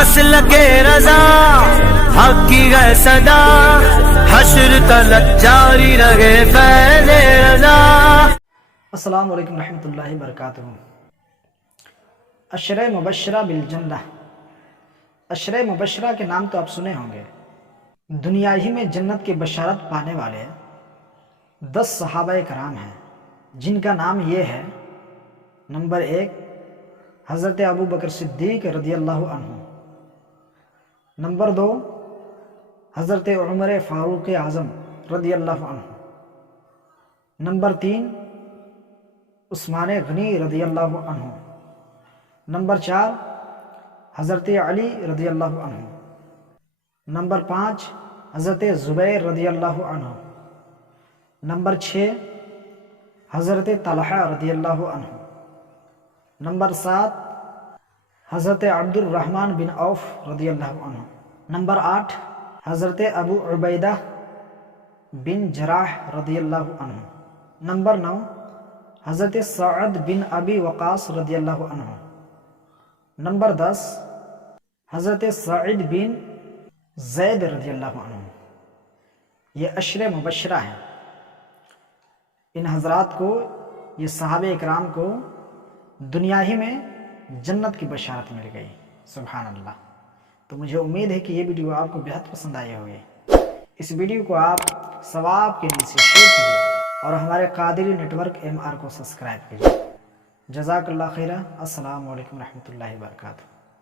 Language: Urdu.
مسلک رضا حق کی ہے صدا، حشر تلک جاری رہے فیض رضا۔ السلام علیکم ورحمۃ اللہ وبرکاتہ۔ عشرہ مبشرہ بالجنہ، عشرہ مبشرہ کے نام تو آپ سنے ہوں گے۔ دنیا ہی میں جنت کی بشارت پانے والے 10 صحابہ کرام ہیں، جن کا نام یہ ہے: نمبر 1 حضرت ابو بکر صدیق رضی اللہ عنہ، نمبر 2 حضرت عمر فاروق اعظم رضی اللہ عنہ، نمبر 3 عثمان غنی رضی اللہ عنہ، نمبر 4 حضرت علی رضی اللہ عنہ، نمبر 5 حضرت زبیر رضی اللہ عنہ، نمبر 6 حضرت طلحہ رضی اللہ عنہ، نمبر 7 حضرت عبد الرحمن بن عوف رضی اللہ عنہ، نمبر 8 حضرت ابو عبیدہ بن جراح رضی اللہ عنہ، نمبر 9 حضرت سعد بن ابی وقاص رضی اللہ عنہ، نمبر 10 حضرت سعید بن زید رضی اللہ عنہ۔ یہ عشرہ مبشرہ ہیں۔ ان حضرات کو، یہ صحابہ اکرام کو دنیا ہی میں جنت کی بشارت مل گئی۔ سبحان اللہ۔ تو مجھے امید ہے کہ یہ ویڈیو آپ کو بہت پسند آئی ہوگی۔ اس ویڈیو کو آپ ثواب کے لیے سے شیئر کیجیے اور ہمارے قادری نیٹ ورک MR کو سبسکرائب کیجیے۔ جزاک اللہ خیرہ۔ السلام علیکم ورحمۃ اللہ وبرکاتہ۔